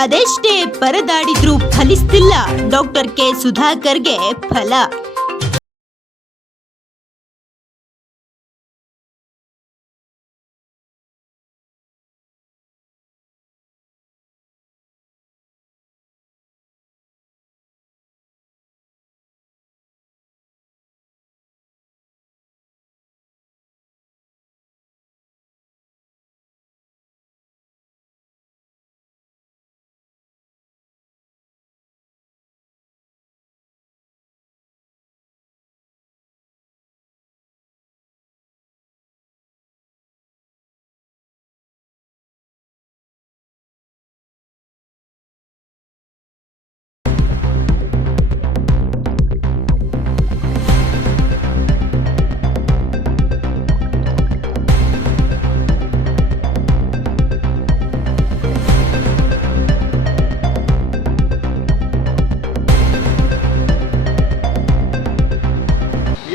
ಅದೆಷ್ಟೇ ಪರದಾಡಿದ್ರೂ ಫಲಿಸ್ತಿಲ್ಲ doctor K ಸುಧಾಕರ್ಗೆ ಫಲ.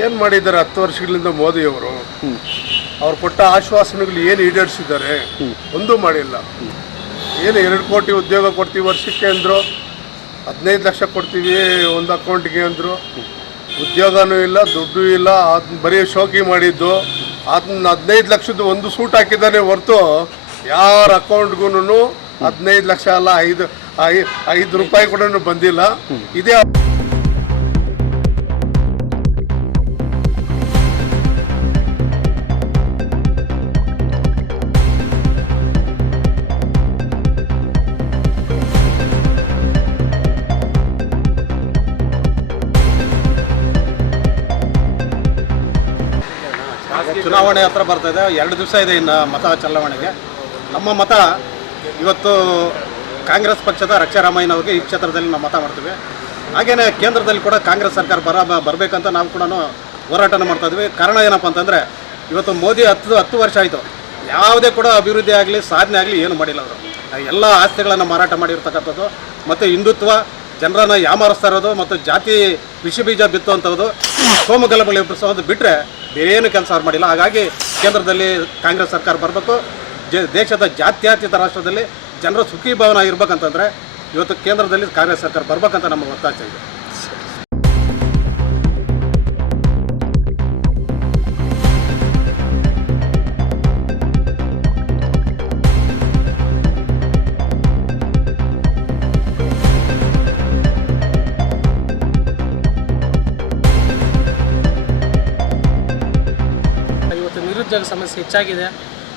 ಏನು ಮಾಡಿದ್ದಾರೆ 10 ವರ್ಷಗಳಿಂದ ಮೋದಿಯವರು? ಅವ್ರು ಕೊಟ್ಟ ಆಶ್ವಾಸನೆಗಳು ಏನು ಈಡೇರಿಸಿದ್ದಾರೆ? ಒಂದೂ ಮಾಡಿಲ್ಲ. ಏನು 2 ಕೋಟಿ ಉದ್ಯೋಗ ಕೊಡ್ತೀವಿ ವರ್ಷಕ್ಕೆ ಅಂದರು, 15 ಲಕ್ಷ ಕೊಡ್ತೀವಿ ಒಂದು ಅಕೌಂಟ್ಗೆ ಅಂದರು. ಉದ್ಯೋಗನೂ ಇಲ್ಲ, ದುಡ್ಡು ಇಲ್ಲ. ಅದನ್ನ ಬರೀ ಶೋಕಿ ಮಾಡಿದ್ದು. ಅದನ್ನ 15 ಲಕ್ಷದ ಒಂದು ಸೂಟ್ ಹಾಕಿದ್ದಾನೆ ಹೊರತು ಯಾರ ಅಕೌಂಟ್ಗೂ 15 ಲಕ್ಷ ಅಲ್ಲ, 5 ರೂಪಾಯಿ ಕೂಡ ಬಂದಿಲ್ಲ. ಇದೇ ಚುನಾವಣೆ ಹತ್ರ ಬರ್ತಾ ಇದೆ. 2 ದಿವಸ ಇದೆ ಇನ್ನು ಮತ ಚಲಾವಣೆಗೆ. ನಮ್ಮ ಮತ ಇವತ್ತು ಕಾಂಗ್ರೆಸ್ ಪಕ್ಷದ ರಕ್ಷಾರಾಮಯ್ಯನವ್ರಿಗೆ ಈ ಕ್ಷೇತ್ರದಲ್ಲಿ ನಾವು ಮತ ಮಾಡ್ತೀವಿ. ಹಾಗೆಯೇ ಕೇಂದ್ರದಲ್ಲಿ ಕೂಡ ಕಾಂಗ್ರೆಸ್ ಸರ್ಕಾರ ಬರಬೇಕಂತ ನಾವು ಕೂಡ ಹೋರಾಟನ ಮಾಡ್ತಾ ಇದ್ವಿ. ಕಾರಣ ಏನಪ್ಪ ಅಂತಂದರೆ ಇವತ್ತು ಮೋದಿ 10 ವರ್ಷ ಆಯಿತು, ಯಾವುದೇ ಕೂಡ ಅಭಿವೃದ್ಧಿ ಆಗಲಿ ಸಾಧನೆ ಆಗಲಿ ಏನು ಮಾಡಿಲ್ಲ. ಅವರು ಎಲ್ಲ ಆಸ್ತಿಗಳನ್ನು ಮಾರಾಟ ಮಾಡಿರ್ತಕ್ಕಂಥದ್ದು ಮತ್ತು ಹಿಂದುತ್ವ ಜನರನ್ನು ಯಾಮಾರಿಸ್ತಾ ಇರೋದು ಮತ್ತು ಜಾತಿ ವಿಷಬೀಜ ಬಿತ್ತುವಂಥದ್ದು, ಕೋಮುಗಲಭೆ ಎಬ್ಬಿಸೋದು ಬಿಟ್ಟರೆ ಬೇರೇನು ಕೆಲಸ ಅವ್ರು ಮಾಡಿಲ್ಲ. ಹಾಗಾಗಿ ಕೇಂದ್ರದಲ್ಲಿ ಕಾಂಗ್ರೆಸ್ ಸರ್ಕಾರ ಬರಬೇಕು. ದೇಶದ ಜಾತ್ಯತೀತ ರಾಷ್ಟ್ರದಲ್ಲಿ ಜನರು ಸುಖಿ ಭಾವನ ಇರ್ಬೇಕಂತಂದರೆ ಇವತ್ತು ಕೇಂದ್ರದಲ್ಲಿ ಕಾಂಗ್ರೆಸ್ ಸರ್ಕಾರ ಬರ್ಬೇಕಂತ ನಮ್ಮ ಒತ್ತಾಯ ಇದೆ. ನಿರುದ್ಯೋಗ ಸಮಸ್ಯೆ ಹೆಚ್ಚಾಗಿದೆ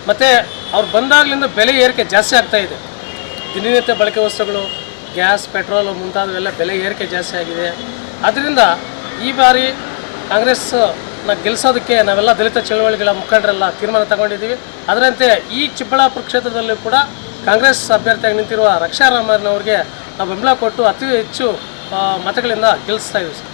ಮತ್ತು ಅವ್ರು ಬಂದಾಗಲಿಂದ ಬೆಲೆ ಏರಿಕೆ ಜಾಸ್ತಿ ಆಗ್ತಾ ಇದೆ. ದಿನನಿತ್ಯ ಬಳಕೆ ವಸ್ತುಗಳು, ಗ್ಯಾಸ್, ಪೆಟ್ರೋಲು ಮುಂತಾದವೆಲ್ಲ ಬೆಲೆ ಏರಿಕೆ ಜಾಸ್ತಿ ಆಗಿದೆ. ಆದ್ದರಿಂದ ಈ ಬಾರಿ ಕಾಂಗ್ರೆಸ್ನ ಗೆಲ್ಲಿಸೋದಕ್ಕೆ ನಾವೆಲ್ಲ ದಲಿತ ಚಳವಳಿಗಳ ಮುಖಂಡರೆಲ್ಲ ತೀರ್ಮಾನ ತಗೊಂಡಿದ್ದೀವಿ. ಅದರಂತೆ ಈ ಚಿಕ್ಕಬಳ್ಳಾಪುರ ಕ್ಷೇತ್ರದಲ್ಲೂ ಕೂಡ ಕಾಂಗ್ರೆಸ್ ಅಭ್ಯರ್ಥಿಯಾಗಿ ನಿಂತಿರುವ ರಕ್ಷಾರಾಮಯ್ಯನವ್ರಿಗೆ ನಾವು ಬೆಂಬಲ ಕೊಟ್ಟು ಅತಿ ಹೆಚ್ಚು ಮತಗಳಿಂದ ಗೆಲ್ಲಿಸ್ತಾ ಇದ್ದೀವಿ ಸರ್.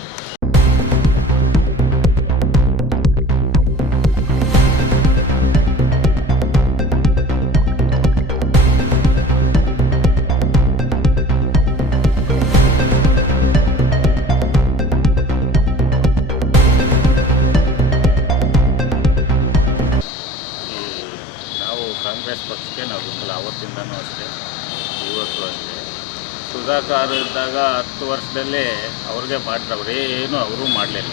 ಕಾಂಗ್ರೆಸ್ ಪಕ್ಷಕ್ಕೆ ನಾವು ಬೆಂಬಲ ಅವತ್ತಿಂದನೂ ಅಷ್ಟೇ, ಇವತ್ತು ಅಷ್ಟೇ. ಸುಧಾಕರ್ ಇದ್ದಾಗ 10 ವರ್ಷದಲ್ಲೇ ಅವ್ರಿಗೆ ಮಾಡಿದ್ರೆ ಅವರೇನು ಅವರು ಮಾಡಲಿಲ್ಲ.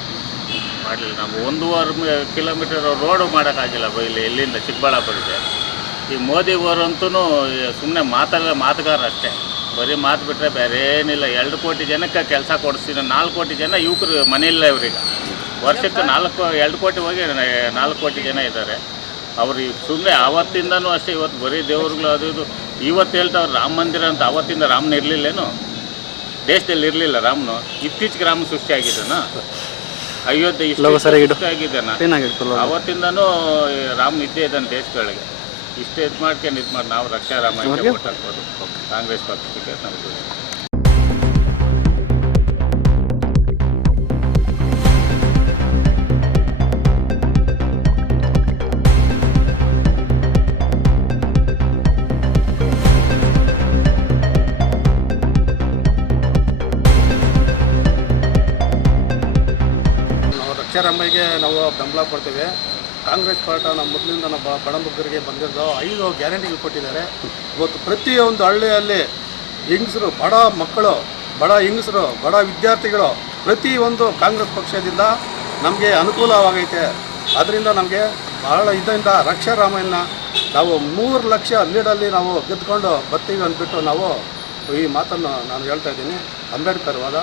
ನಾವು 1.5 ಕಿಲೋಮೀಟರ್ ರೋಡು ಮಾಡೋಕ್ಕಾಗಿಲ್ಲ ಇಲ್ಲಿಂದ ಚಿಕ್ಕಬಳ್ಳಾಪುರಕ್ಕೆ. ಈ ಮೋದಿಯವರಂತೂ ಸುಮ್ಮನೆ ಮಾತುಗಾರ ಅಷ್ಟೇ, ಬರೀ ಮಾತು ಬಿಟ್ಟರೆ ಬೇರೆ ಏನಿಲ್ಲ. 2 ಕೋಟಿ ಜನಕ್ಕೆ ಕೆಲಸ ಕೊಡಿಸ್ತೀನಿ. 4 ಕೋಟಿ ಜನ ಯುವಕರು ಮನೆಯಿಲ್ಲ ಇವ್ರಿಗೆ. ವರ್ಷಕ್ಕೆ 2 ಕೋಟಿ ಹೋಗಿ 4 ಕೋಟಿ ಜನ ಇದ್ದಾರೆ. ಅವ್ರು ಸುಮ್ಮನೆ ಆವತ್ತಿಂದನೂ ಅಷ್ಟೇ. ಇವತ್ತು ಬರೀ ದೇವ್ರುಗಳು ಅದು ಇದು ಇವತ್ತು ಹೇಳ್ತಾವ್ರು ರಾಮ ಮಂದಿರ ಅಂತ. ಆವತ್ತಿಂದ ರಾಮನ ಇರಲಿಲ್ಲೇನು ದೇಶದಲ್ಲಿ? ಇರಲಿಲ್ಲ ರಾಮನು. ಇತ್ತೀಚೆಗೆ ರಾಮ ಸೃಷ್ಟಿಯಾಗಿದ್ದಾನ? ಅಯೋಧ್ಯೆ ಇಷ್ಟು ಸೃಷ್ಟಿಯಾಗಿದ್ದಾನ? ಆವತ್ತಿಂದನೂ ರಾಮನ ಇದ್ದೇ ಇದ್ದಾನೆ ದೇಶಗಳಿಗೆ. ಇಷ್ಟೇ ಇದು ಮಾಡ್ಕೊಂಡು ನಾವು ರಕ್ಷಾರಾಮಯ್ಯಗೆ ವೋಟ್ ಹಾಕ್ಬೋದು. ಕಾಂಗ್ರೆಸ್ ಪಕ್ಷಕ್ಕೆ ನಮ್ಮದು. ರಕ್ಷಾರಾಮಯ್ಯಗೆ ನಾವು ಬೆಂಬಲ ಕೊಡ್ತೇವೆ. ಕಾಂಗ್ರೆಸ್ ಪಾರ್ಟ ನಮ್ಮ ಮೊದಲಿಂದ ನಮ್ಮ ಬಡ ಮುಗ್ಗರಿಗೆ ಬಂದಿದ್ದು 5 ಗ್ಯಾರಂಟಿಗಳು ಕೊಟ್ಟಿದ್ದಾರೆ. ಇವತ್ತು ಪ್ರತಿಯೊಂದು ಹಳ್ಳಿಯಲ್ಲಿ ಹೆಂಗಸರು, ಬಡ ಮಕ್ಕಳು, ಬಡ ಹೆಂಗಸರು, ಬಡ ವಿದ್ಯಾರ್ಥಿಗಳು ಪ್ರತಿಯೊಂದು ಕಾಂಗ್ರೆಸ್ ಪಕ್ಷದಿಂದ ನಮಗೆ ಅನುಕೂಲವಾಗೈತೆ. ಅದರಿಂದ ನಮಗೆ ಭಾಳ ಇದರಿಂದ ರಕ್ಷಾರಾಮಯ್ಯನ ನಾವು 3 ಲಕ್ಷ ಲೀಡಲ್ಲಿ ನಾವು ಗೆದ್ದುಕೊಂಡು ಬರ್ತೀವಿ ಅಂದ್ಬಿಟ್ಟು ನಾವು ಈ ಮಾತನ್ನು ನಾನು ಹೇಳ್ತಾ ಇದ್ದೀನಿ. ಅಂಬೇಡ್ಕರ್ ವಾದ.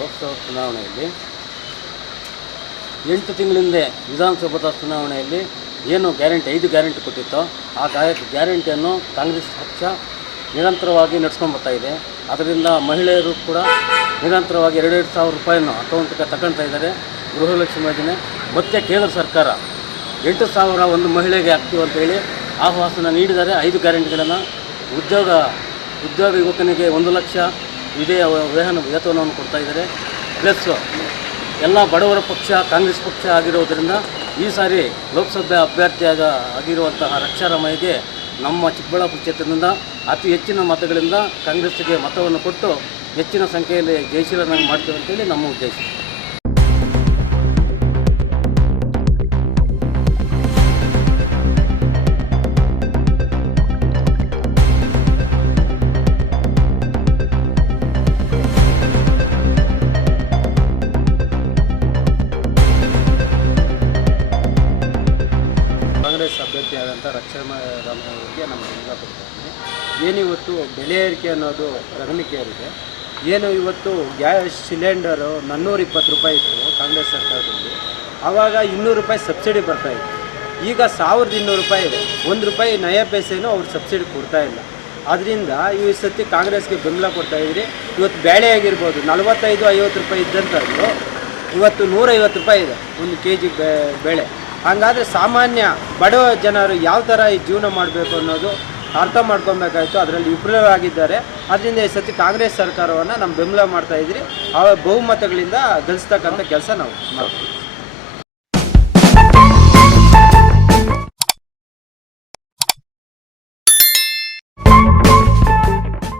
ಲೋಕಸಭಾ ಚುನಾವಣೆಯಲ್ಲಿ 8 ತಿಂಗಳಿಂದ ವಿಧಾನಸಭಾ ಚುನಾವಣೆಯಲ್ಲಿ ಏನು ಗ್ಯಾರಂಟಿ 5 ಗ್ಯಾರಂಟಿ ಕೊಟ್ಟಿತ್ತೋ ಆ ಗ್ಯಾರಂಟಿಯನ್ನು ಕಾಂಗ್ರೆಸ್ ಪಕ್ಷ ನಿರಂತರವಾಗಿ ನಡೆಸ್ಕೊಂಡು ಬರ್ತಾಯಿದೆ. ಅದರಿಂದ ಮಹಿಳೆಯರು ಕೂಡ ನಿರಂತರವಾಗಿ 2,2 ಸಾವಿರ ರೂಪಾಯಿಯನ್ನು ಅಕೌಂಟ್ಗೆ ತಗೊಳ್ತಾ ಇದ್ದಾರೆ. ಗೃಹಲಕ್ಷ್ಮಿ ಯೋಜನೆ ಮತ್ತು ಕೇಂದ್ರ ಸರ್ಕಾರ 8,000 ಒಂದು ಮಹಿಳೆಗೆ ಆಗ್ತೀವಿ ಅಂತೇಳಿ ಆಶ್ವಾಸನ ನೀಡಿದ್ದಾರೆ. 5 ಗ್ಯಾರಂಟಿಗಳನ್ನು ಉದ್ಯೋಗ ಯುವಕನಿಗೆ 1 ಲಕ್ಷ ಇದೇ ವೇತನವನ್ನು ಕೊಡ್ತಾ ಇದ್ದಾರೆ. ಪ್ಲಸ್ ಎಲ್ಲ ಬಡವರ ಪಕ್ಷ ಕಾಂಗ್ರೆಸ್ ಪಕ್ಷ ಆಗಿರೋದರಿಂದ ಈ ಸಾರಿ ಲೋಕಸಭೆ ಆಗಿರುವಂತಹ ರಕ್ಷಾರಾಮಯ್ಯಗೆ ನಮ್ಮ ಚಿಕ್ಕಬಳ್ಳಾಪುರ ಕ್ಷೇತ್ರದಿಂದ ಅತಿ ಹೆಚ್ಚಿನ ಮತಗಳಿಂದ ಕಾಂಗ್ರೆಸ್ಗೆ ಮತವನ್ನು ಕೊಟ್ಟು ಹೆಚ್ಚಿನ ಸಂಖ್ಯೆಯಲ್ಲಿ ಜಯಶೀಲನಾಗಿ ಮಾಡ್ತೀವಿ ಅಂತೇಳಿ ನಮ್ಮ ಉದ್ದೇಶ. ಕಾಂಗ್ರೆಸ್ ಅಭ್ಯರ್ಥಿಯಾದಂಥ ರಕ್ಷಾರಾಮಯ್ಯಗೆ ನಮ್ಮ ಬೆಂಬಲ ಕೊಡ್ತಾ ಇದ್ದೀನಿ. ಏನಿವತ್ತು ಬೆಲೆ ಏರಿಕೆ ಅನ್ನೋದು ಗಗನಕ್ಕೇರಿದೆ. ಏನು ಇವತ್ತು ಗ್ಯಾಸ್ ಸಿಲಿಂಡರು 420 ರೂಪಾಯಿ ಇತ್ತು ಕಾಂಗ್ರೆಸ್ ಸರ್ಕಾರದಲ್ಲಿ, ಆವಾಗ 200 ರೂಪಾಯಿ ಸಬ್ಸಿಡಿ ಬರ್ತಾಯಿತ್ತು. ಈಗ 1,200 ರೂಪಾಯಿ ಇದೆ. 1 ರೂಪಾಯಿ ನಯ ಪೈಸೆನೂ ಅವ್ರು ಸಬ್ಸಿಡಿ ಕೊಡ್ತಾ ಇಲ್ಲ. ಆದ್ದರಿಂದ ಈ ಸತಿ ಕಾಂಗ್ರೆಸ್ಗೆ ಬೆಂಬಲ ಕೊಡ್ತಾಯಿದ್ರಿ. ಇವತ್ತು ಬೇಳೆ ಆಗಿರ್ಬೋದು 45-50 ರೂಪಾಯಿ ಇದ್ದಂಥದ್ದು ಇವತ್ತು 150 ರೂಪಾಯಿ ಇದೆ 1 kg ಬೇಳೆ. ಹಾಗಾದರೆ ಸಾಮಾನ್ಯ ಬಡವ ಜನರು ಯಾವ ಥರ ಈ ಜೀವನ ಮಾಡಬೇಕು ಅನ್ನೋದು ಅರ್ಥ ಮಾಡ್ಕೊಬೇಕಾಯಿತು. ಅದರಲ್ಲಿ ವಿಫಲವಾಗಿದ್ದಾರೆ. ಅದರಿಂದ ಈ ಸತಿ ಕಾಂಗ್ರೆಸ್ ಸರ್ಕಾರವನ್ನು ನಮ್ಮ ಬೆಂಬಲ ಮಾಡ್ತಾಯಿದ್ರಿ. ಆ ಬಹುಮತಗಳಿಂದ ಗೆಲ್ಲಿಸ್ತಕ್ಕಂಥ ಕೆಲಸ ನಾವು ಮಾಡ್ತೀವಿ.